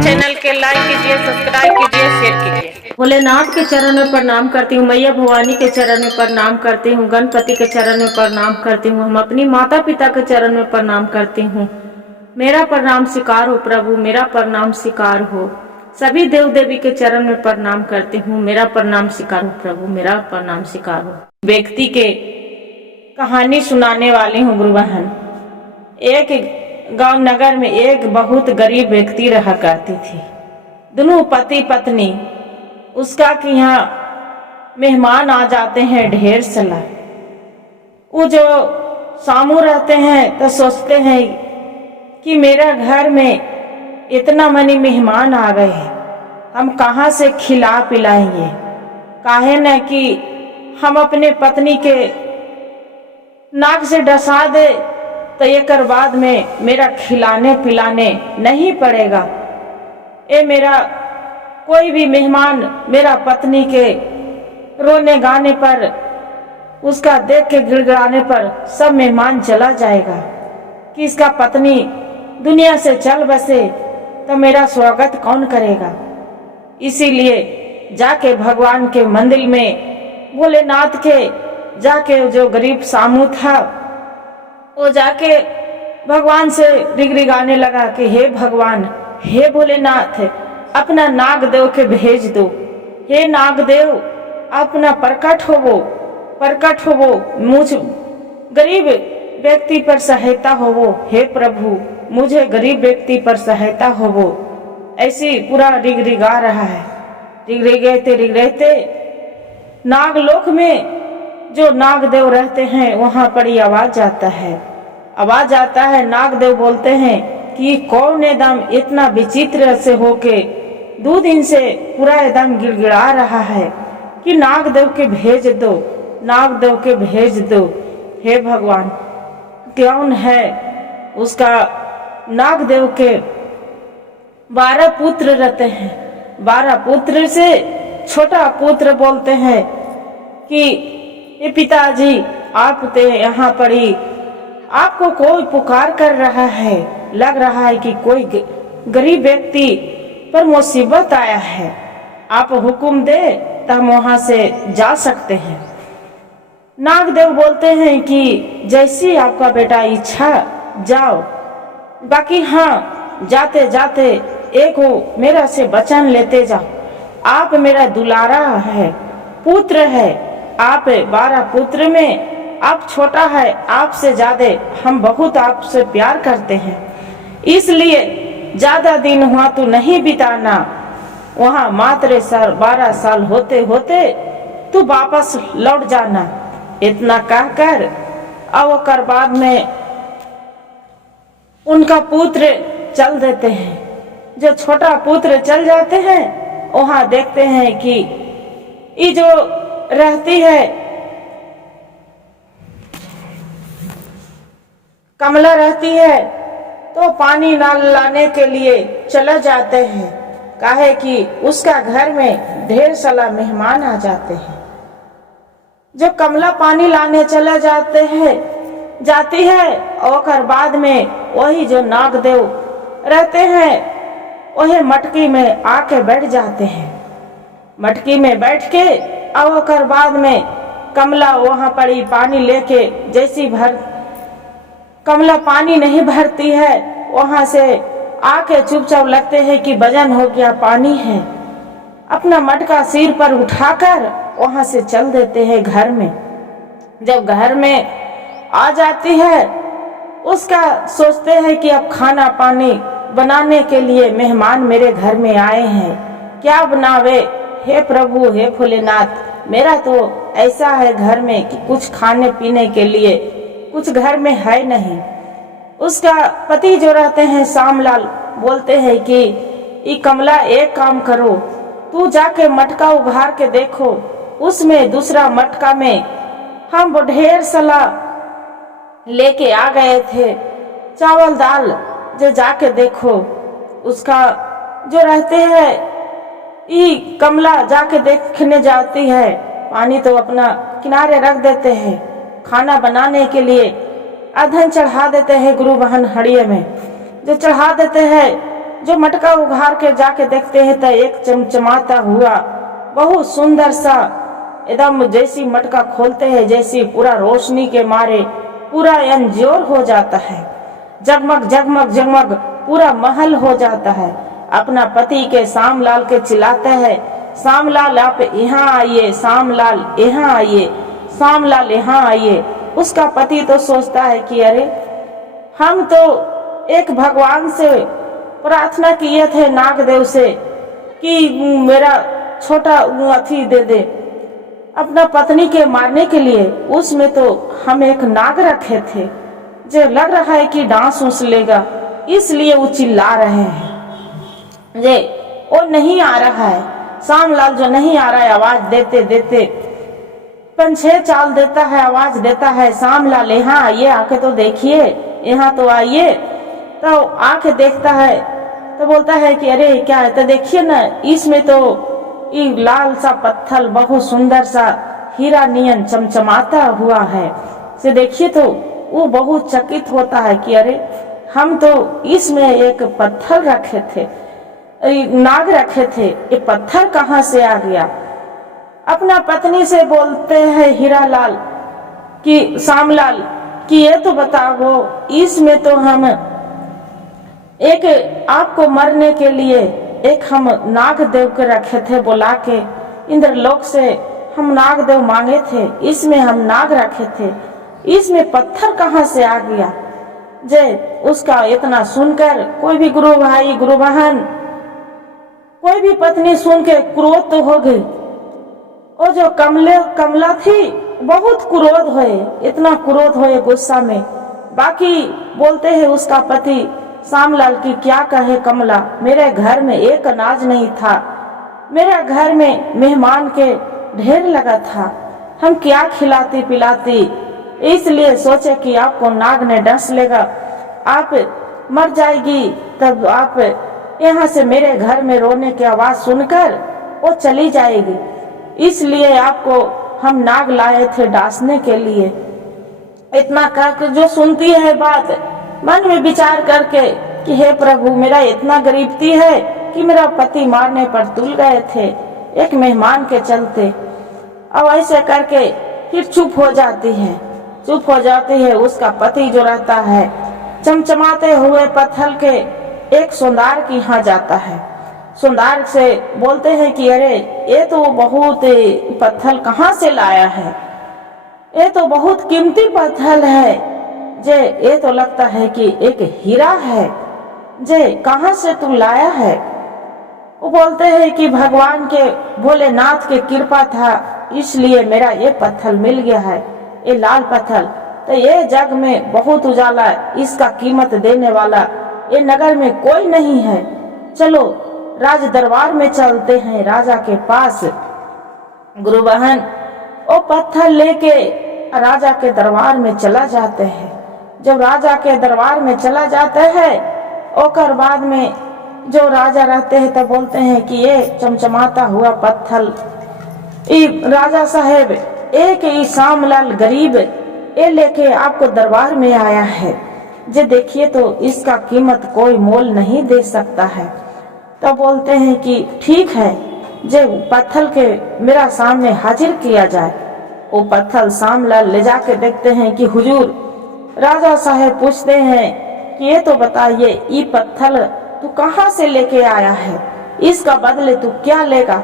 Channel के like कीजिए, subscribe कीजिए, शेयर कीजिए। भोलेनाथ के चरण में प्रणाम करती हूँ, मैया भवानी के चरण में प्रणाम करती हूँ, गणपति के चरण में प्रणाम करती हूँ, हम अपनी माता पिता के चरण में प्रणाम करती हूँ। मेरा प्रणाम स्वीकार हो प्रभु, मेरा प्रणाम स्वीकार हो। सभी देव देवी के चरण में प्रणाम करती हूँ, मेरा प्रणाम स्वीकार हो प्रभु, मेरा प्रणाम स्वीकार हो। व्यक्ति के कहानी सुनाने वाली हूँ गुरु बहन। एक गांव नगर में एक बहुत गरीब व्यक्ति रहा करती थी। दोनों पति पत्नी उसका कि यहाँ मेहमान आ जाते हैं ढेर सारा। वो जो सामू रहते हैं तो सोचते हैं कि मेरा घर में इतना मनी मेहमान आ गए हैं, हम कहाँ से खिला पिलाएंगे। काहे न कि हम अपने पत्नी के नाक से डसा दे तो एक बाद में मेरा खिलाने पिलाने नहीं पड़ेगा। ये मेरा कोई भी मेहमान मेरा पत्नी के रोने गाने पर, उसका देख के गिड़गिड़ाने पर सब मेहमान चला जाएगा कि इसका पत्नी दुनिया से चल बसे तो मेरा स्वागत कौन करेगा। इसीलिए जाके भगवान के मंदिर में भोलेनाथ के जाके जो गरीब सामू था वो जाके भगवान से रिगरिगाने लगा कि हे भगवान, हे भोलेनाथ, अपना नागदेव के भेज दो। हे नागदेव, अपना प्रकट होवो, मुझ गरीब व्यक्ति पर सहायता होवो। हे प्रभु, मुझे गरीब व्यक्ति पर सहायता होवो। ऐसी पूरा रिगरिगा रहा है। रिगरिगते नागलोक में जो नागदेव रहते हैं वहां पर ही आवाज आता है। नागदेव बोलते हैं कि कौन एकदम इतना विचित्र से होके 2 दिन से पूरा एकदम गिड़गिड़ा रहा है कि नागदेव के भेज दो। हे भगवान, कौन है उसका? नागदेव के 12 पुत्र रहते हैं। 12 पुत्र से छोटा पुत्र बोलते हैं कि ये पिताजी, आप तो यहाँ पर ही, आपको कोई पुकार कर रहा है। लग रहा है कि कोई गरीब व्यक्ति पर मुसीबत आया है। आप हुक्म दे तो हम वहां से जा सकते हैं। नागदेव बोलते हैं कि जैसी आपका बेटा इच्छा जाओ, बाकी हाँ जाते जाते एक हो मेरा से वचन लेते जाओ। आप मेरा दुलारा है, पुत्र है। आप 12 पुत्र में आप छोटा है, आपसे ज्यादा हम बहुत आपसे प्यार करते हैं। इसलिए ज्यादा दिन हुआ तो नहीं बिताना, वहां मात्र 12 साल होते होते तू वापस लौट जाना। इतना कहकर और बाद में उनका पुत्र चल देते हैं। जो छोटा पुत्र चल जाते हैं वहां देखते हैं कि ये जो रहती है कमला रहती है तो पानी ना लाने के लिए चला जाते हैं। काहे कि उसका घर में ढेर सारा मेहमान आ जाते हैं। जब कमला पानी लाने चला जाती है और बाद में वही जो नागदेव रहते हैं वही मटकी में आके बैठ जाते हैं। मटकी में बैठ के और बाद में कमला वहां पर ही पानी लेके जैसी कमला पानी नहीं भरती है, वहां से आके चुपचाप लगते हैं कि वजन हो गया, पानी है। अपना मटका सिर पर उठाकर वहां से चल देते हैं घर में। जब घर में आ जाती है उसका सोचते हैं कि अब खाना पानी बनाने के लिए मेहमान मेरे घर में आए हैं, क्या बनावे। हे प्रभु, हे भोलेनाथ, मेरा तो ऐसा है घर में कि कुछ खाने पीने के लिए कुछ घर में है नहीं। उसका पति जो रहते हैं श्यामलाल बोलते हैं कि ये कमला, एक काम करो, तू जाके मटका उघार के देखो, उसमें दूसरा मटका में हम ढेर सारा लेके आ गए थे चावल दाल, जो जाके देखो। उसका जो रहते हैं ये कमला जाके देखने जाती है, पानी तो अपना किनारे रख देते हैं। खाना बनाने के लिए अधन चढ़ा देते हैं गुरु बहन हड़िये में। जो चढ़ा देते हैं। जो मटका उघार के जाके देखते हैं तो एक चमचमाता हुआ बहुत सुंदर सा एकदम जैसी मटका खोलते हैं जैसी पूरा रोशनी के मारे पूरा अंजोर हो जाता है। जगमग जगमग जगमग पूरा महल हो जाता है। अपना पति के श्यामलाल के चिल्लाते हैं, श्यामलाल आप यहाँ आइए, श्यामलाल यहाँ आइए, श्यामलाल यहाँ आइए। उसका पति तो सोचता है कि अरे हम तो एक भगवान से प्रार्थना किए थे नागदेव से कि मेरा छोटा अथी दे दे अपना पत्नी के मारने के लिए। उसमें तो हम एक नाग रखे थे जो लग रहा है कि डांस उस लेगा, इसलिए वो चिल्ला रहे हैं। जे वो नहीं आ रहा है, श्यामलाल जो नहीं आ रहा है, आवाज देते देते 5-6 चाल देता है, आवाज देता है, श्यामलाल यहाँ आइए, आके तो देखिए, यहाँ तो आइए। तो आके देखता है तो बोलता है कि अरे क्या है, तो देखिए ना इसमें तो ये लाल सा पत्थर बहुत सुंदर सा हीरा नियन चमचमाता हुआ है। से देखिए तो वो बहुत चकित होता है कि अरे हम तो इसमें एक पत्थर रखे थे, नाग रखे थे, ये पत्थर कहाँ से आ गया। अपना पत्नी से बोलते हैं हीरालाल कि श्यामलाल कि ये तो बताओ इसमें तो हम एक आपको मरने के लिए एक हम नागदेव के रखे थे, बुला के इंद्रलोक से हम नागदेव मांगे थे, इसमें हम नाग रखे थे, इसमें पत्थर कहाँ से आ गया। जे उसका इतना सुनकर कोई भी गुरु भाई गुरु बहन कोई भी पत्नी सुन के क्रोध तो हो गई। और जो कमला थी बहुत क्रोध हुए, इतना क्रोध हुए गुस्सा में। बाकी बोलते हैं उसका पति श्यामलाल की क्या कहे कमला, मेरे घर में एक अनाज नहीं था, मेरे घर में मेहमान के ढेर लगा था, हम क्या खिलाती पिलाती, इसलिए सोचे कि आपको नाग ने डस लेगा, आप मर जाएगी, तब आप यहाँ से मेरे घर में रोने की आवाज सुनकर वो चली जाएगी, इसलिए आपको हम नाग लाए थे डांसने के लिए। इतना कहकर जो सुनती है बात मन में विचार करके कि हे प्रभु मेरा इतना गरीबती है कि मेरा पति मारने पर तुल गए थे एक मेहमान के चलते। अब ऐसे करके फिर चुप हो जाती है, चुप हो जाती है। उसका पति जो रहता है चमचमाते हुए पत्थर के एक सुंदर के यहाँ जाता है। सुंदर से बोलते हैं कि अरे ये तो बहुत पत्थर कहाँ से लाया है, ये तो बहुत कीमती पत्थर है, जे ये तो लगता है कि एक हीरा है, जे कहाँ से तू लाया है। वो बोलते हैं कि भगवान के भोलेनाथ के कृपा था इसलिए मेरा ये पत्थर मिल गया है, ये लाल पत्थर, तो ये जग में बहुत उजाला, इसका कीमत देने वाला ये नगर में कोई नहीं है, चलो राज दरबार में चलते हैं राजा के पास। गुरु बहन वो पत्थर लेके राजा के दरबार में चला जाते हैं। जब राजा के दरबार में चला जाते हैं ओकर बाद में जो राजा रहते हैं तो बोलते हैं कि ये चमचमाता हुआ पत्थर राजा साहेब एक ही श्यामलाल गरीब ये लेके आपको दरबार में आया है, जे देखिए तो इसका कीमत कोई मोल नहीं दे सकता है। तो बोलते हैं कि ठीक है, जे पत्थर के मेरा सामने हाजिर किया जाए। वो पत्थर श्यामलाल ले जाके देखते हैं कि हुजूर। राजा साहेब पूछते हैं कि ये तो बताइए ये पत्थर तू कहाँ से लेके आया है, इसका बदले तू क्या लेगा।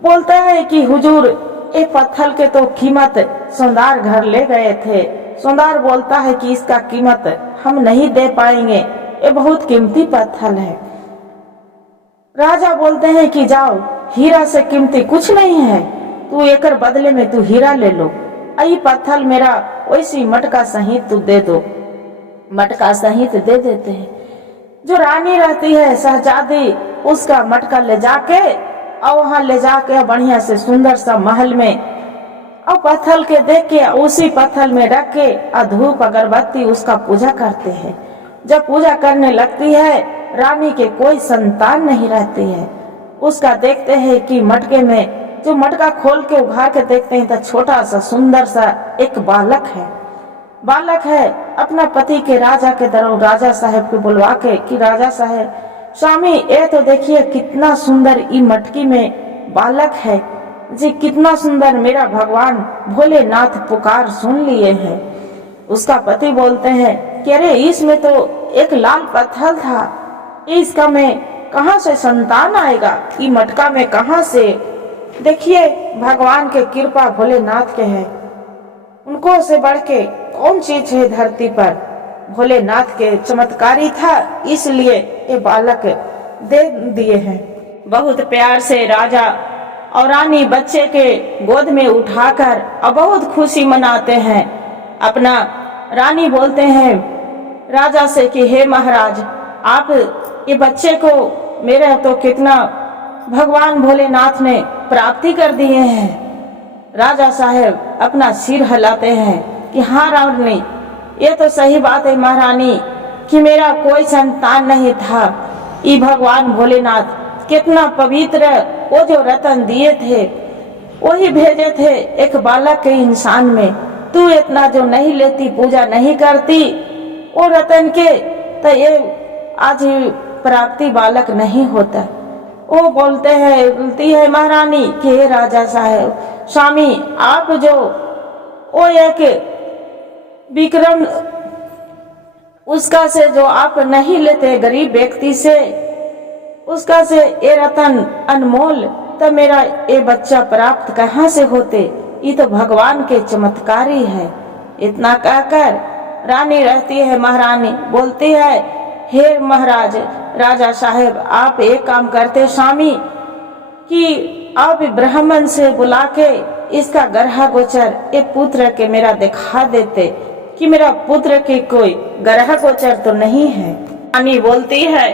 बोलता है कि हुजूर ये पत्थर के तो कीमत सुंदर घर ले गए थे। सुंदर बोलता है कि इसका कीमत हम नहीं दे पाएंगे, ये बहुत कीमती पत्थर है। राजा बोलते हैं कि जाओ, हीरा से कीमती कुछ नहीं है, तू एकर बदले में तू हीरा ले लो, आई पत्थर मेरा वैसी मटका सहित तू दे दो। मटका सहित दे देते हैं। जो रानी रहती है शहजादी उसका मटका ले जाके और वहां ले जाके बढ़िया से सुंदर सा महल में और पत्थर के देख के उसी पत्थर में रख के धूप अगरबत्ती उसका पूजा करते हैं। जब पूजा करने लगती है रानी के कोई संतान नहीं रहती है। उसका देखते हैं कि मटके में जो मटका खोल के उघार के देखते हैं तो छोटा सा सुंदर सा एक बालक है। बालक है अपना पति के राजा के दरबार राजा साहब को बुलवा के कि राजा साहब स्वामी ये तो देखिए कितना सुंदर ई मटकी में बालक है जी, कितना सुंदर मेरा भगवान भोलेनाथ पुकार सुन लिए हैं। उसका पति बोलते हैं कि अरे इसमें तो एक लाल पत्थर था, इसका में कहां से संतान आएगा, ई मटका में कहां से। देखिए भगवान के कृपा भोलेनाथ के है, उनको से बढ़ के कौन चीज है धरती पर। भोलेनाथ के चमत्कारी था इसलिए ये बालक दे दिए हैं। बहुत प्यार से राजा और रानी बच्चे के गोद में उठाकर और बहुत खुशी मनाते हैं। अपना रानी बोलते हैं राजा से कि हे महाराज आप ये बच्चे को मेरे तो कितना भगवान भोलेनाथ ने प्राप्ति कर दिए हैं। राजा साहब अपना सिर हिलाते हैं कि हाँ रानी ये तो सही बात है महारानी कि मेरा कोई संतान नहीं था। ये भगवान भोलेनाथ कितना पवित्र वो जो रतन दिए थे वही भेजे थे एक बालक के इंसान में। तू इतना जो नहीं लेती पूजा नहीं करती वो रतन के तो ये आज प्राप्ति बालक नहीं होता। वो बोलती है महारानी कि हे राजा साहब स्वामी आप जो वो एक विक्रम उसका से जो आप नहीं लेते गरीब व्यक्ति से उसका से ये रतन अनमोल तो मेरा ये बच्चा प्राप्त कहाँ से होते। ये तो भगवान के चमत्कारी है। इतना कहकर रानी रहती है महारानी बोलती है हे महाराज राजा साहब आप एक काम करते स्वामी कि आप ब्राह्मण से बुला के इसका ग्रह गोचर ये पुत्र के मेरा दिखा देते कि मेरा पुत्र के कोई ग्रह गोचर तो नहीं है। रानी बोलती है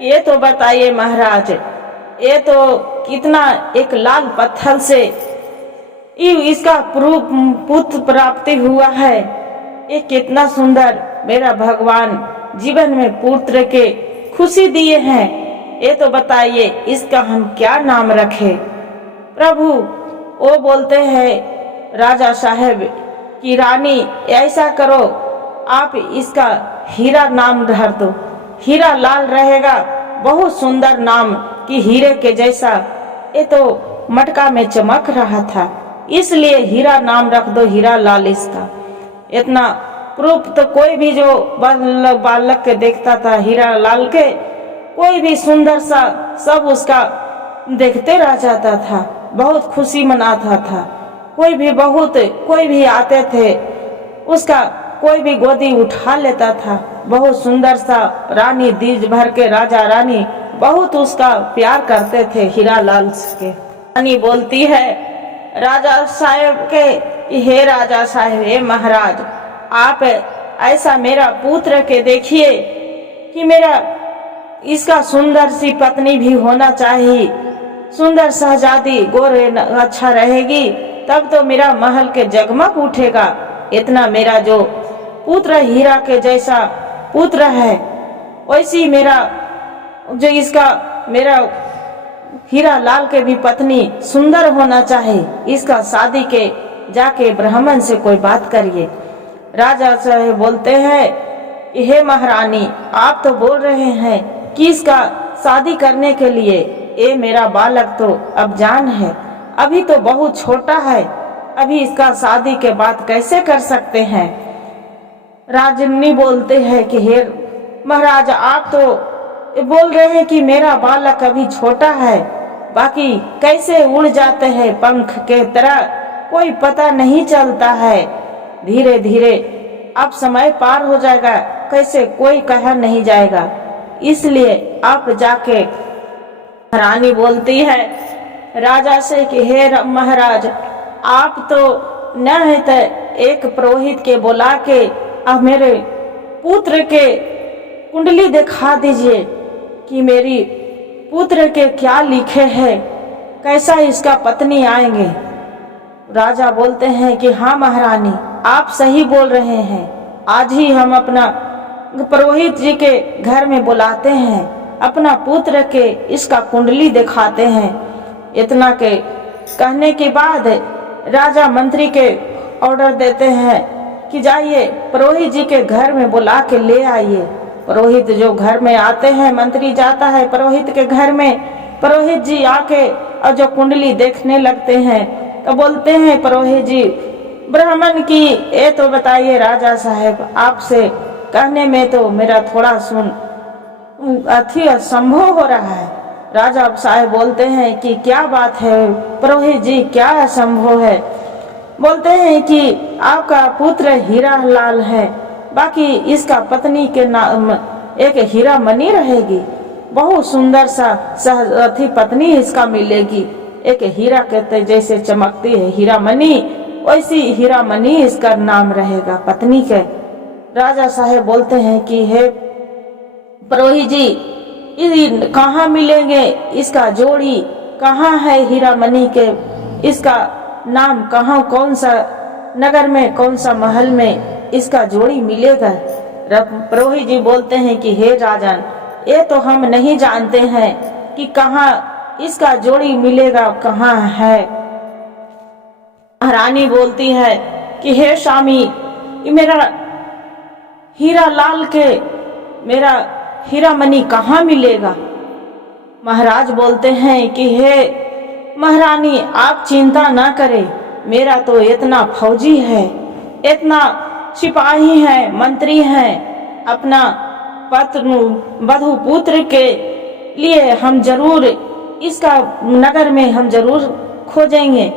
ये तो बताइए महाराज ये तो कितना एक लाल पत्थर से इसका पुत्र प्राप्ति हुआ है। ये कितना सुंदर मेरा भगवान जीवन में पुत्र के खुशी दिए हैं। ये तो बताइए इसका हम क्या नाम रखें। प्रभु वो बोलते हैं राजा साहब कि रानी ऐसा करो आप इसका हीरा नाम धर दो, हीरा लाल रहेगा, बहुत सुंदर नाम कि हीरे के जैसा। ये तो मटका में चमक रहा था इसलिए हीरा नाम रख दो, हीरा लाल इसका। इतना प्रूफ तो कोई भी जो बालक के देखता था हीरा लाल के कोई भी सुंदर सा सब उसका देखते रह जाता था, बहुत खुशी मनाता था। कोई भी आते थे उसका कोई भी गोदी उठा लेता था। बहुत सुंदर सा रानी दीज भर के राजा रानी बहुत उसका प्यार करते थे हीरा लाल के। रानी बोलती है राजा साहब के हे राजा साहब हे महाराज आप ऐसा मेरा पुत्र के देखिए कि मेरा इसका सुंदर सी पत्नी भी होना चाहिए, सुंदर शहजादी गोरे अच्छा रहेगी तब तो मेरा महल के जगमग उठेगा। इतना मेरा जो पुत्र हीरा के जैसा पुत्र है वैसी मेरा जो इसका मेरा हीरा लाल के भी पत्नी सुंदर होना चाहिए। इसका शादी के जाके ब्राह्मण से कोई बात करिए। राजा साहब बोलते हैं कि हे महारानी आप तो बोल रहे हैं कि इसका शादी करने के लिए ये मेरा बालक तो अब जान है, अभी तो बहुत छोटा है, अभी इसका शादी के बाद कैसे कर सकते हैं। राजनी बोलते हैं कि हे महाराज आप तो बोल रहे हैं कि मेरा बालक अभी छोटा है, बाकी कैसे उड़ जाते हैं पंख के तरह कोई पता नहीं चलता है। धीरे धीरे अब समय पार हो जाएगा, कैसे कोई कहा नहीं जाएगा, इसलिए आप जाके। रानी बोलती है राजा से कि हे महाराज आप तो न है तो एक पुरोहित के बुला के अब मेरे पुत्र के कुंडली दिखा दीजिए कि मेरी पुत्र के क्या लिखे हैं, कैसा इसका पत्नी आएंगे। राजा बोलते हैं कि हाँ महारानी आप सही बोल रहे हैं, आज ही हम अपना पुरोहित जी के घर में बुलाते हैं, अपना पुत्र के इसका कुंडली दिखाते हैं। इतना के कहने के बाद राजा मंत्री के ऑर्डर देते हैं कि जाइए पुरोहित जी के घर में बुला के ले आइए। पुरोहित जो घर में आते हैं, मंत्री जाता है पुरोहित के घर में। पुरोहित जी आके और जो कुंडली देखने लगते हैं तो बोलते हैं पुरोहित जी ब्राह्मण की, ये तो बताइए राजा साहब, आपसे कहने में तो मेरा थोड़ा असंभव हो रहा है। राजा साहब बोलते हैं कि क्या बात है पुरोहित जी, क्या असंभव है? बोलते हैं कि आपका पुत्र हीरा लाल है, बाकी इसका पत्नी के नाम एक हीरा मणि रहेगी, बहुत सुंदर सा पत्नी इसका मिलेगी। एक हीरा कहते जैसे चमकती है हीरा मणि, वैसी हीरा मणि इसका नाम रहेगा पत्नी के। राजा साहब बोलते हैं कि हे पुरोहित जी कहाँ मिलेंगे, इसका जोड़ी कहाँ है हीरा मणि के, इसका नाम कहाँ, कौन सा नगर में, कौन सा महल में इसका जोड़ी मिलेगा? पुरोहित जी बोलते हैं कि हे राजन, ये तो हम नहीं जानते हैं कि कहाँ इसका जोड़ी मिलेगा, कहाँ है। रानी बोलती है कि हे स्वामी, मेरा हीरा लाल के मेरा हीरा मणि कहाँ मिलेगा? महाराज बोलते हैं कि हे महारानी, आप चिंता ना करें, मेरा तो इतना फौजी है, इतना सिपाही है, मंत्री है, अपना वधु पुत्र के लिए हम जरूर इसका नगर में हम जरूर खोजेंगे,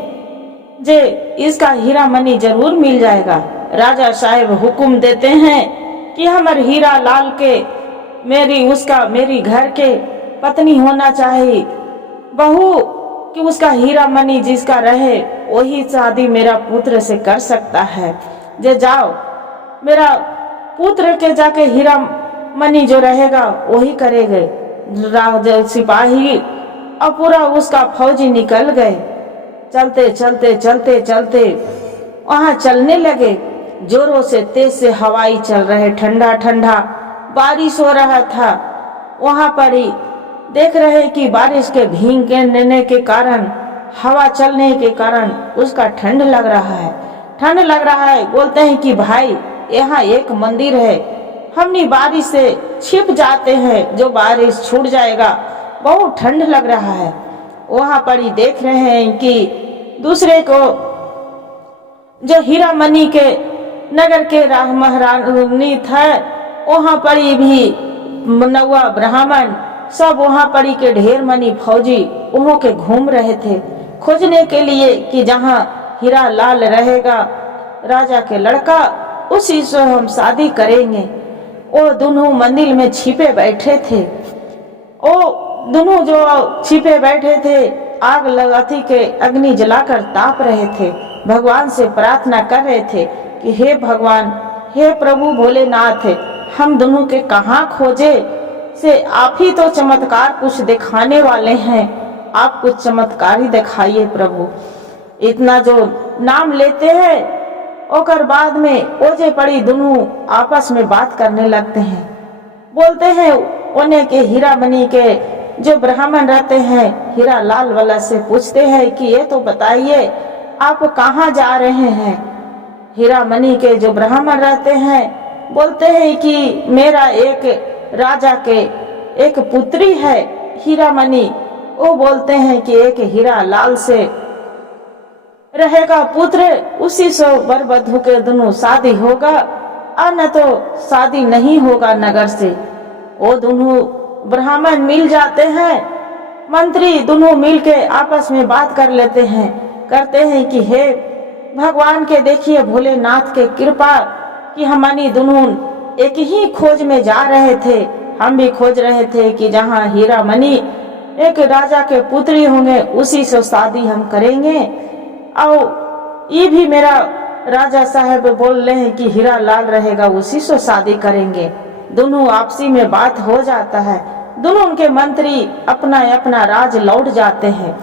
जे इसका हीरा मणि जरूर मिल जाएगा। राजा साहब हुक्म देते हैं कि हमारे हीरा लाल के मेरी घर के पत्नी होना चाहिए, बहू कि उसका हीरा मणि जिसका रहे वही शादी मेरा पुत्र से कर सकता है। जे जाओ मेरा पुत्र के जाके हीरा मणि जो रहेगा वही करेंगे। सिपाही और पूरा उसका फौजी निकल गए। चलते चलते चलते चलते वहां चलने लगे, जोरों से तेज से हवाई चल रहे, ठंडा ठंडा बारिश हो रहा था। वहां पर ही देख रहे कि बारिश के भीगने के कारण, हवा चलने के कारण उसका ठंड लग रहा है, ठंड लग रहा है। बोलते हैं कि भाई यहाँ एक मंदिर है, हमनी बारिश से छिप जाते हैं, जो बारिश छूट जाएगा, बहुत ठंड लग रहा है। वहां पर ही देख रहे हैं कि दूसरे को जो हीरा मणि के नगर के महारानी था, वहां पर ही भी नौवा ब्राह्मण सब वहां पर ही के ढेर मनी फौजी वहां के घूम रहे थे खोजने के लिए कि जहां हीरा लाल रहेगा राजा के लड़का, उसी से हम शादी करेंगे। वो दोनों मंदिर में छिपे बैठे थे। वो दोनों जो छिपे बैठे थे आग लगाती के अग्नि जलाकर ताप रहे थे, भगवान से प्रार्थना कर रहे थे कि हे भगवान, हे प्रभु भोलेनाथ, हम दोनों के कहाँ खोजे से आप ही तो चमत्कार कुछ दिखाने वाले हैं, आप कुछ चमत्कार ही दिखाइए प्रभु। इतना जो नाम लेते हैं और बाद में ओझे पड़ी दोनों आपस में बात करने लगते हैं। बोलते हैं उन्हें के हीरा मणि के जो ब्राह्मण रहते हैं हीरा लाल वाला से पूछते हैं कि ये तो बताइए आप कहाँ जा रहे हैं। हीरा मणि के जो ब्राह्मण रहते हैं बोलते हैं कि मेरा एक राजा के एक पुत्री है हीरा मणि, वो बोलते हैं कि एक हीरा लाल से रहेगा पुत्र, उसी से वर वधू के दोनों शादी होगा और न तो शादी नहीं होगा नगर से। वो दोनों ब्राह्मण मिल जाते हैं, मंत्री दोनों मिल के आपस में बात कर लेते हैं, करते हैं कि हे भगवान के देखिए भोलेनाथ के कृपा कि हमारी दोनों एक ही खोज में जा रहे थे। हम भी खोज रहे थे कि जहाँ हीरा मणि एक राजा के पुत्री होंगे उसी से शादी हम करेंगे। और ये भी मेरा राजा साहब बोल रहे हैं कि हीरा लाल रहेगा उसी से शादी करेंगे। दोनों आपसी में बात हो जाता है, दोनों उनके मंत्री अपना अपना राज लौट जाते हैं।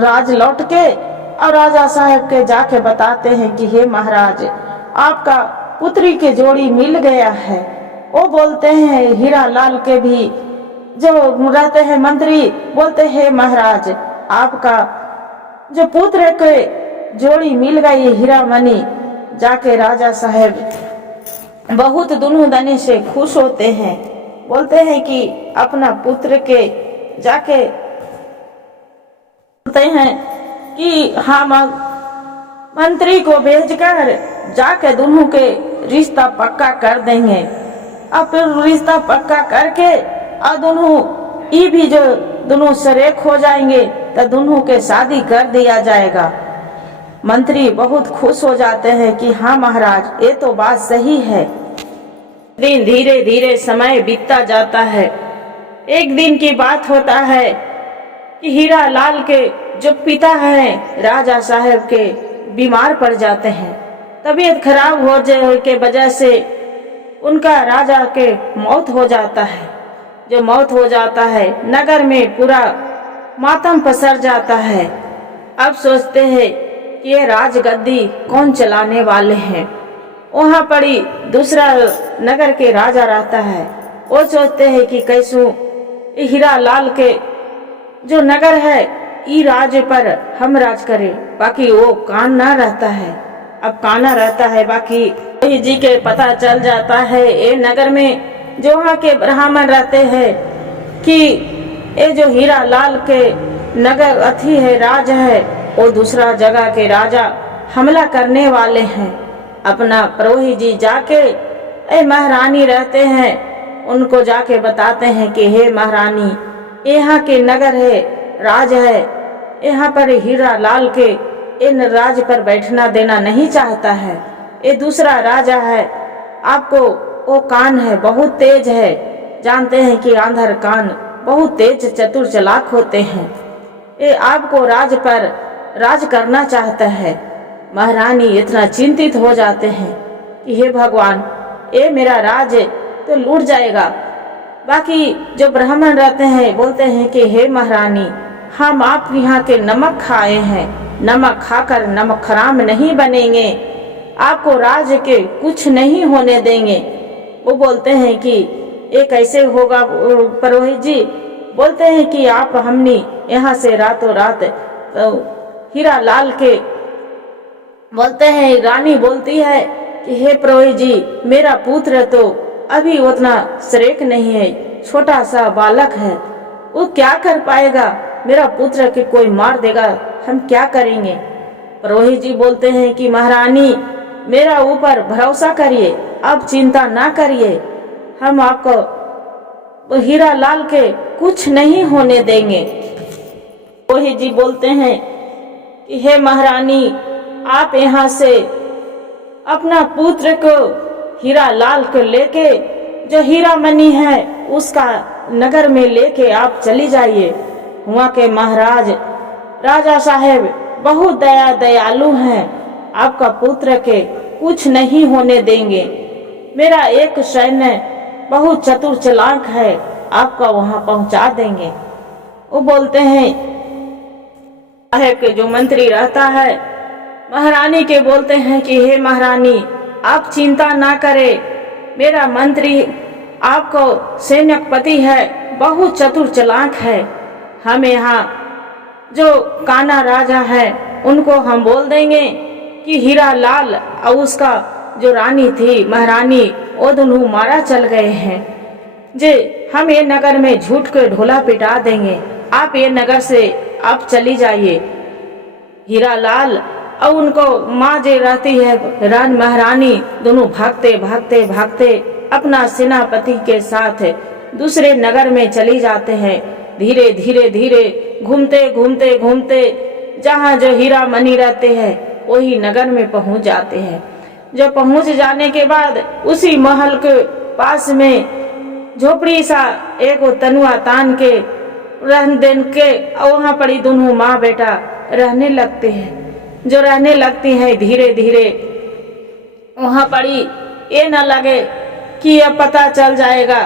राज लौट के और राजा साहब के जाके बताते हैं कि हे महाराज, आपका पुत्री के जोड़ी मिल गया है। वो बोलते हैं हीरा लाल के भी जो रहते हैं मंत्री बोलते हैं महाराज, आपका जो पुत्र के जोड़ी मिल गई हीरा मणि, जाके राजा साहब बहुत दुनू दने से खुश होते हैं। बोलते हैं कि अपना पुत्र के जाके बोलते हैं कि हम मंत्री को भेजकर जाके दोनों के रिश्ता पक्का कर देंगे। अब फिर रिश्ता पक्का करके और दोनों ये भी जो दोनों शरीक हो जाएंगे तो दोनों के शादी कर दिया जाएगा। मंत्री बहुत खुश हो जाते हैं कि हाँ महाराज, ये तो बात सही है। दिन धीरे धीरे समय बीतता जाता है। एक दिन की बात होता है कि हीरा लाल के जो पिता हैं राजा साहब के बीमार पड़ जाते हैं। तबीयत खराब हो जाने के वजह से उनका राजा के मौत हो जाता है। जो मौत हो जाता है नगर में पूरा मातम पसर जाता है। अब सोचते हैं कि ये राजगद्दी कौन चलाने वाले हैं। वहाँ पड़ी दूसरा नगर के राजा रहता है। वो सोचते हैं कि कैसू हीरा लाल के जो नगर है ई राज्य पर हम राज करें। बाकी वो कान्हा रहता है। अब कान्हा रहता है, बाकी जी के पता चल जाता है ये नगर में जो वहाँ के ब्राह्मण रहते हैं कि ये जो हीरा लाल के नगर अथी है राज है, वो दूसरा जगह के राजा हमला करने वाले हैं। अपना पुरोहित जी जाके ए महारानी रहते हैं उनको जाके बताते हैं कि हे महारानी, यहाँ के नगर है राज है, यहाँ पर हीरा लाल के इन राज पर बैठना देना नहीं चाहता है। ये दूसरा राजा है, आपको वो कान है बहुत तेज है। जानते हैं कि आंधर कान बहुत तेज चतुर चालाक होते हैं। ये आपको राज पर राज करना चाहता है। महारानी इतना चिंतित हो जाते हैं कि हे भगवान, ये मेरा राज तो लूट जाएगा। बाकी जो ब्राह्मण रहते हैं बोलते हैं कि हे महारानी, हम आप यहाँ के नमक खाए हैं, नमक खाकर नमक हराम नहीं बनेंगे, आपको राज के कुछ नहीं होने देंगे। वो बोलते हैं कि ये कैसे होगा पुरोहित जी। बोलते हैं कि आप हमने यहाँ से रातों रात तो हीरा लाल के बोलते हैं। रानी बोलती है कि हे पुरोहित जी, मेरा पुत्र तो अभी उतना शरीक नहीं है, छोटा सा बालक है, वो क्या कर पाएगा। मेरा पुत्र के कोई मार देगा, हम क्या करेंगे। पुरोहित जी बोलते हैं कि महारानी मेरा ऊपर भरोसा करिए, अब चिंता ना करिए, हम आपको हीरा लाल के कुछ नहीं होने देंगे। पुरोहित जी बोलते हैं कि हे महारानी, आप यहाँ से अपना पुत्र को हीरा लाल को लेके जो हीरा मनी है उसका नगर में लेके आप चली जाइए। वहाँ के महाराज राजा साहेब बहुत दयालु हैं, आपका पुत्र के कुछ नहीं होने देंगे। मेरा एक सैन्य बहुत चतुर चालाक है, आपका वहाँ पहुँचा देंगे। वो बोलते हैं साहेब के जो मंत्री रहता है महारानी के बोलते हैं कि हे महारानी, आप चिंता ना करें, मेरा मंत्री आपको सैन्यपति है, बहुत चतुर चालाक है। हम यहाँ जो कान्हा राजा है उनको हम बोल देंगे कि हीरा लाल और उसका जो रानी थी महारानी वो दोनों मारा चल गए हैं। जे हम ये नगर में झूठ के ढोला पिटा देंगे, आप ये नगर से आप चली जाइए। हीरा लाल और उनको माँ जे रहती है रान महारानी दोनों भागते भागते भागते अपना सेनापति के साथ दूसरे नगर में चली जाते हैं। धीरे धीरे धीरे घूमते घूमते घूमते जहाँ जो हीरा मनी रहते हैं वही नगर में पहुँच जाते हैं। जो पहुँच जाने के बाद उसी महल के पास में झोपड़ी सा एक तनुआ तान के रहन देन के वहाँ पड़ी दोनों माँ बेटा रहने लगते हैं। जो रहने लगती हैं धीरे धीरे वहाँ पड़ी ये न लगे कि अब पता चल जाएगा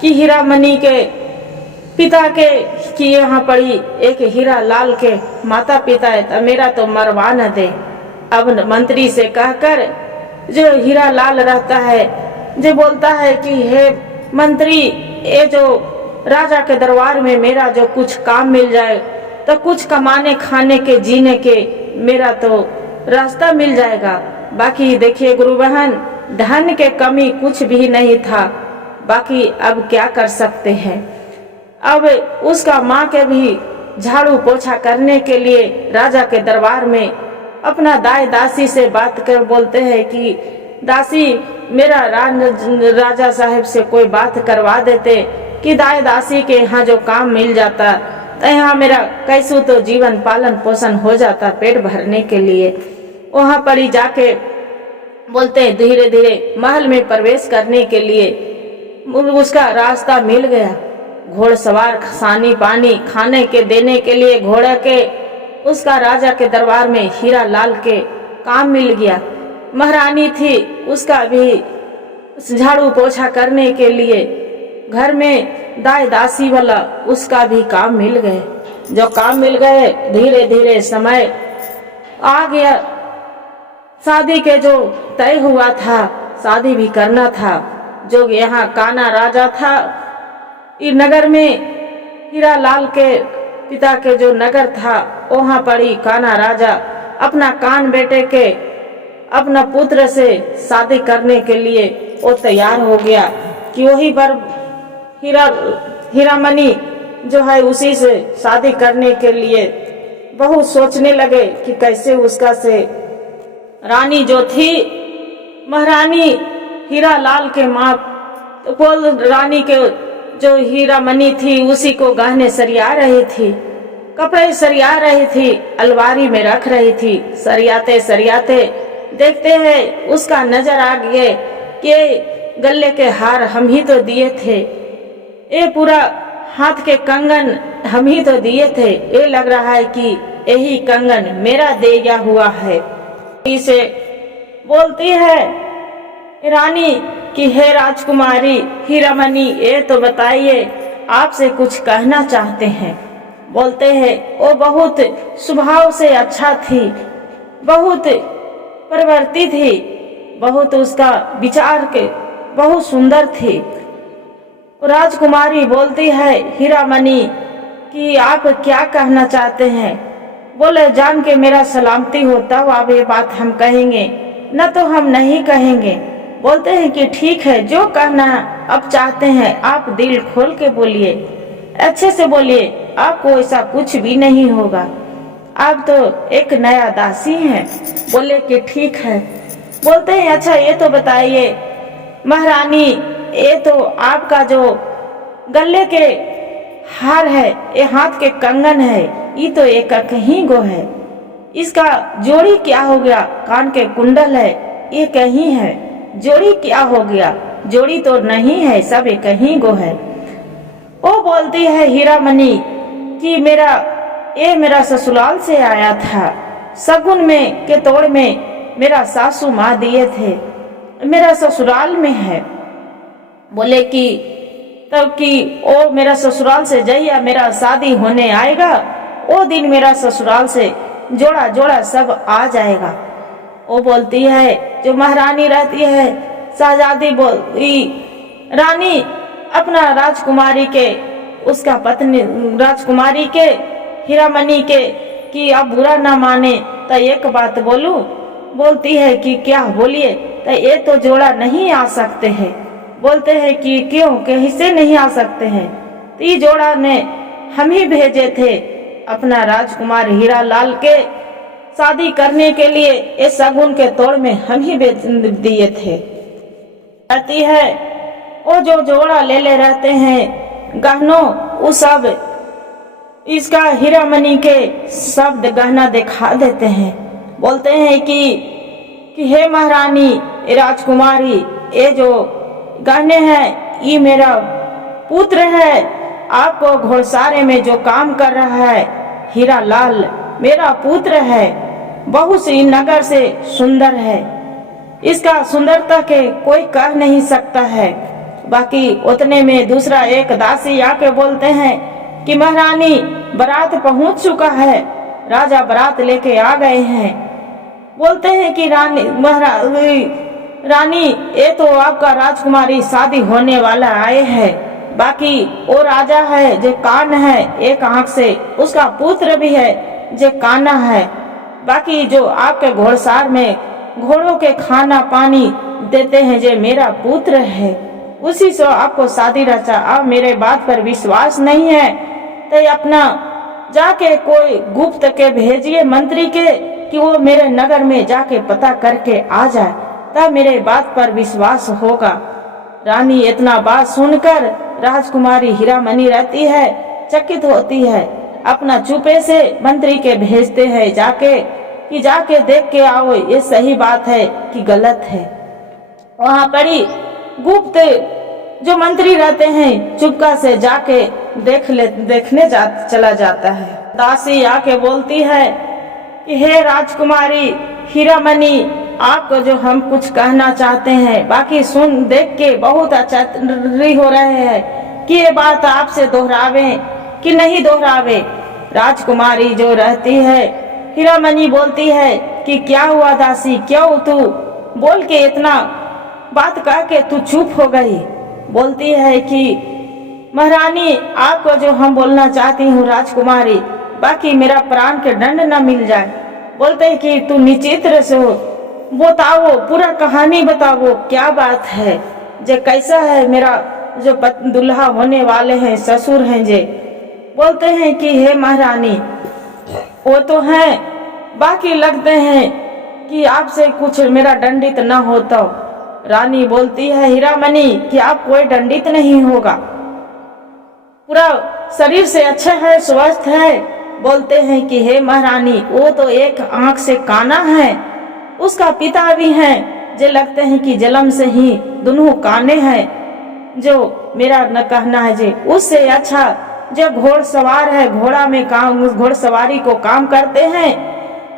कि हीरा मनी के पिता के कि यहाँ पड़ी एक हीरा लाल के माता पिता है, तो मेरा तो मरवा न दे। अब मंत्री से कहकर जो हीरा लाल रहता है जो बोलता है कि हे मंत्री, ये जो राजा के दरबार में मेरा जो कुछ काम मिल जाए तो कुछ कमाने खाने के जीने के मेरा तो रास्ता मिल जाएगा। बाकी देखिए गुरु बहन, धन के कमी कुछ भी नहीं था। बाकी अब क्या कर सकते हैं। अब उसका माँ के भी झाड़ू पोछा करने के लिए राजा के दरबार में अपना दाई दासी से बात कर बोलते हैं कि दासी, मेरा राजा साहब से कोई बात करवा देते कि दाई दासी के यहाँ जो काम मिल जाता तो यहाँ मेरा कैसू तो जीवन पालन पोषण हो जाता पेट भरने के लिए। वहाँ पर ही जाके बोलते धीरे धीरे महल में प्रवेश करने के लिए उसका रास्ता मिल गया। घोड़सवार सानी पानी खाने के देने के लिए घोड़े के उसका राजा के दरबार में हीरा लाल के काम मिल गया। महारानी थी, उसका भी झाड़ू पोछा करने के लिए घर में दाई दासी वाला उसका भी काम मिल गए। जो काम मिल गए धीरे धीरे समय आ गया। शादी के जो तय हुआ था, शादी भी करना था। जो यहाँ कान्हा राजा था, इस नगर में हीरा लाल के पिता के जो नगर था वहाँ पर ही कान्हा राजा अपना कान बेटे के अपना पुत्र से शादी करने के लिए वो तैयार हो गया कि वही पर हीरामणि जो है उसी से शादी करने के लिए बहुत सोचने लगे कि कैसे उसका से रानी जो थी महारानी हीरा लाल के माँ बोल रानी के जो हीरामणि थी उसी को गहने सरिया रही थी, कपड़े सरिया रही थी, अलमारी में रख रही थी। सरियाते सरियाते देखते हैं उसका नजर आ गए कि गले के हार हम ही तो दिए थे, ये पूरा हाथ के कंगन हम ही तो दिए थे, ये लग रहा है कि यही कंगन मेरा दिया हुआ है। इसे बोलती है रानी कि हे राजकुमारी हीरामणि, ये तो बताइए आपसे कुछ कहना चाहते हैं। बोलते हैं वो बहुत स्वभाव से अच्छा थी, बहुत प्रवृत्ति थी, बहुत उसका विचार के बहुत सुंदर थी। राजकुमारी बोलती है हीरामणि कि आप क्या कहना चाहते हैं। बोले जान के मेरा सलामती हो तब आप ये बात हम कहेंगे, न तो हम नहीं कहेंगे। बोलते हैं कि ठीक है, जो कहना अब चाहते हैं आप दिल खोल के बोलिए, अच्छे से बोलिए, आपको ऐसा कुछ भी नहीं होगा, आप तो एक नया दासी हैं। बोले कि ठीक है। बोलते हैं अच्छा ये तो बताइए महारानी, ये तो आपका जो गले के हार है, ये हाथ के कंगन है, ये तो एक कहीं गो है, इसका जोड़ी क्या हो गया? कान के कुंडल है, ये कहीं है, जोड़ी क्या हो गया? जोड़ी तो नहीं है, सब एक ही गो है। वो बोलती है हीरामणि कि ये मेरा ससुराल से आया था, शगुन में के तोड़ में मेरा सासू माँ दिए थे, मेरा ससुराल में है। बोले कि तब कि ओ मेरा ससुराल से जइया मेरा शादी होने आएगा, वो दिन मेरा ससुराल से जोड़ा जोड़ा सब आ जाएगा। वो बोलती है जो महारानी रहती है शहजादी बोली रानी अपना राजकुमारी के उसका पत्नी राजकुमारी के हीरामणि के कि आप बुरा ना माने तो एक बात बोलूं। बोलती है कि क्या? बोलिए। तो ये तो जोड़ा नहीं आ सकते हैं। बोलते हैं कि क्यों, कैसे नहीं आ सकते हैं? तो ये जोड़ा ने हम ही भेजे थे अपना राजकुमार हीरा लाल के शादी करने के लिए, इस शगुन के तोड़ में हम ही दिए थे। कहती है वो जो जोड़ा ले रहते हैं गहनों, वो सब इसका हीरामणि के शब्द गहना दिखा देते हैं। बोलते हैं कि हे महारानी राजकुमारी, ये जो गहने हैं ये मेरा पुत्र है, आपको घोड़सारे में जो काम कर रहा है हीरा लाल मेरा पुत्र है, बहुत सी नगर से सुंदर है, इसका सुंदरता के कोई कह नहीं सकता है। बाकी उतने में दूसरा एक दासी आके बोलते हैं कि महारानी बारात पहुंच चुका है, राजा बारात लेके आ गए हैं। बोलते हैं कि रानी ये तो आपका राजकुमारी शादी होने वाला आए हैं, बाकी वो राजा है जो कान है एक आंख से, उसका पुत्र भी है जो काना है, बाकी जो आपके घोड़सार में घोड़ों के खाना पानी देते हैं, जे मेरा पुत्र है। उसी से आपको शादी रचा। अब मेरे बात पर विश्वास नहीं है तो अपना जाके कोई गुप्त के भेजिए मंत्री के कि वो मेरे नगर में जाके पता करके आ जाए, तब मेरे बात पर विश्वास होगा। रानी इतना बात सुनकर राजकुमारी हीरामणि रहती है, चकित होती है। अपना चुपे से मंत्री के भेजते हैं जाके देख के आओ ये सही बात है कि गलत है। वहां पर ही गुप्त जो मंत्री रहते हैं चुपका से जाके देखने चला जाता है। दासी आके बोलती है कि हे राजकुमारी हीरामणि, आपको जो हम कुछ कहना चाहते हैं, बाकी सुन देख के बहुत आश्चर्य हो रहे हैं कि ये बात आपसे दोहरावे कि नहीं दोहरावे। राजकुमारी जो रहती है हीरामणि बोलती है कि क्या हुआ दासी, क्यों तू बोल के इतना बात कह के तू चुप हो गई। बोलती है कि महारानी, आपको जो हम बोलना चाहती हूँ राजकुमारी, बाकी मेरा प्राण के दंड न मिल जाए। बोलते हैं कि तू निचित्र से हो, बताओ पूरा कहानी बताओ, क्या बात है, जे कैसा है मेरा जो दुल्हा होने वाले हैं ससुर हैं जे। बोलते हैं कि हे महारानी, वो तो हैं, बाकी लगते हैं कि आपसे कुछ मेरा दंडित न होता। रानी बोलती है हीरामणि कि आप कोई दंडित नहीं होगा, पूरा शरीर से अच्छे है, स्वस्थ है। बोलते हैं कि हे महारानी, वो तो एक आंख से काना है, उसका पिता भी हैं, जो लगते हैं कि जन्म से ही दोनों काने हैं। जो मेरा न कहना है जे उससे अच्छा जो घोड़सवार है, घोड़ा में काम घोड़सवारी को काम करते हैं,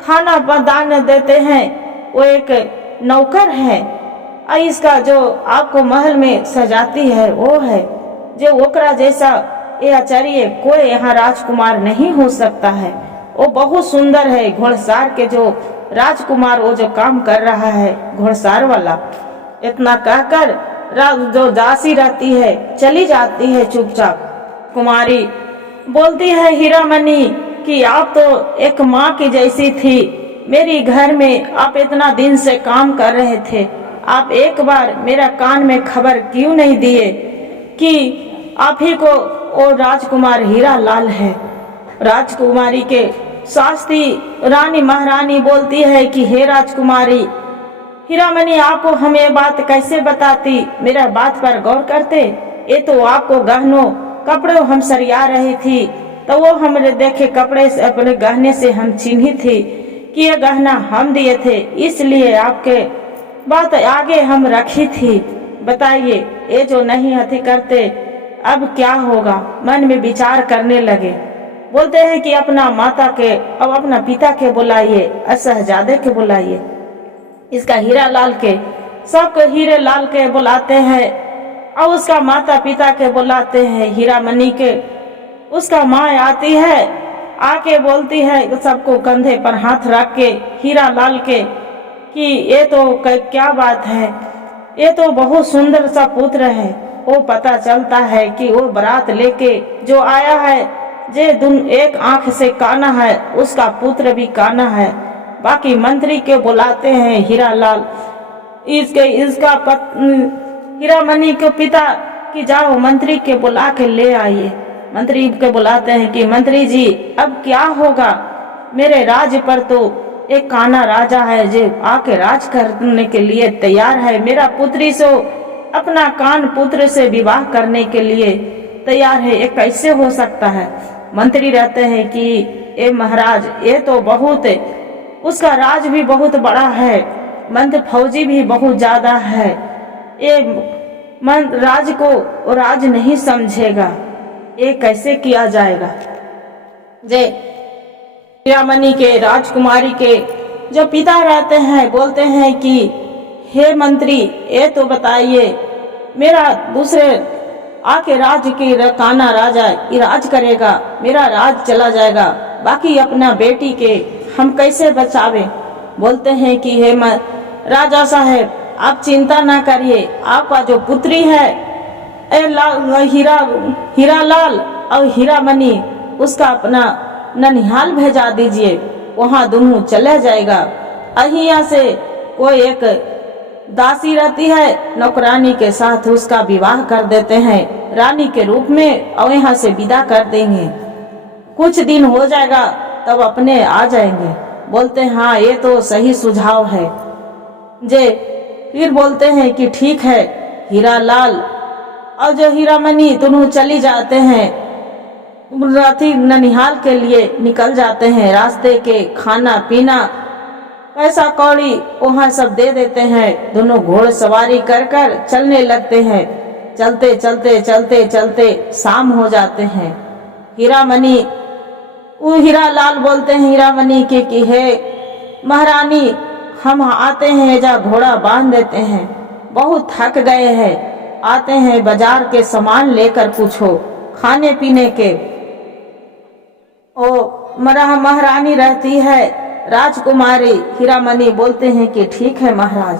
खाना दान देते हैं, वो एक नौकर है। इसका जो आपको महल में सजाती है वो है, जो ओकरा जैसा ये आचार्य कोई यहाँ राजकुमार नहीं हो सकता है। वो बहुत सुंदर है। घोड़सार के जो राजकुमार वो जो काम कर रहा है घोड़सार वाला। इतना कहकर जो दासी रहती है चली जाती है चुपचाप। कुमारी बोलती है हीरामणि कि आप तो एक माँ की जैसी थी मेरी घर में, आप इतना दिन से काम कर रहे थे, आप एक बार मेरा कान में खबर क्यों नहीं दिए कि आप ही को वो राजकुमार हीरा लाल है। राजकुमारी के शास्त्री रानी महारानी बोलती है कि हे राजकुमारी हीरामणि, आपको हम ये बात कैसे बताती, मेरा बात पर गौर करते। ये तो आपको गहनों कपड़े हम सरिया रही थी, तो वो हमने देखे कपड़े से अपने गहने से हम चिन्ही थी कि ये गहना हम दिए थे, इसलिए आपके बात आगे हम रखी थी। बताइए ये जो नहीं हथी करते अब क्या होगा। मन में विचार करने लगे। बोलते हैं कि अपना माता के अब अपना पिता के बुलाइए, शहजादे के बुलाइए, इसका हीरा लाल के, सबको हीरे लाल के बुलाते हैं और उसका माता पिता के बुलाते हैं। हीरामणि के उसका माँ आती है, आके बोलती है सबको कंधे पर हाथ रख के हीरा लाल के कि ये तो क्या बात है, ये तो बहुत सुंदर सा पुत्र है। वो पता चलता है कि वो बारात लेके जो आया है जे एक आंख से काना है, उसका पुत्र भी काना है। बाकी मंत्री के बुलाते हैं हीरा लाल, इसका हीरामणि के पिता कि जाओ मंत्री के बुला के ले आइए। मंत्री के बुलाते हैं कि मंत्री जी अब क्या होगा, मेरे राज्य पर तो एक काना राजा है जो आके राज करने के लिए तैयार है। मेरा पुत्री से अपना कान पुत्र से विवाह करने के लिए तैयार है, ये कैसे हो सकता है। मंत्री रहते हैं कि ए महाराज ये तो बहुत, उसका राज भी बहुत बड़ा है, मंत्र फौजी भी बहुत ज्यादा है, ये राज को राज नहीं समझेगा, ये कैसे किया जाएगा। जय हीरामणि के राजकुमारी के जो पिता रहते हैं बोलते हैं कि हे मंत्री ये तो बताइए, मेरा दूसरे आके राज की काना राजा राज करेगा, मेरा राज चला जाएगा, बाकी अपना बेटी के हम कैसे बचावे। बोलते हैं कि हे राजा साहेब आप चिंता ना करिए, आपका जो पुत्री है हीरा लाल और हीरामणि उसका अपना ननिहाल भेजा दीजिए, वहाँ दोनों चले जाएगा। अहिया से कोई एक दासी रहती है, नौकरानी के साथ उसका विवाह कर देते हैं रानी के रूप में और यहाँ से विदा कर देंगे। कुछ दिन हो जाएगा तब अपने आ जाएंगे। बोलते हैं हाँ ये तो सही सुझाव है। जे फिर बोलते हैं कि ठीक है। हीरा लाल और जो हीरामणि दोनों चली जाते हैं, राती ननिहाल के लिए निकल जाते हैं। रास्ते के खाना पीना पैसा कौड़ी वहाँ सब दे देते हैं। दोनों घोड़सवारी कर कर चलने लगते हैं। चलते चलते चलते चलते शाम हो जाते हैं। हीरामणि वो हीरा लाल बोलते हैं हीरामणि के कि हे महारानी, हम आते हैं जा घोड़ा बांध देते हैं, बहुत थक गए हैं, आते हैं बाजार के सामान लेकर पूछो खाने पीने के। ओ महारानी रहती है राजकुमारी। हीरामणि बोलते हैं कि ठीक है महाराज।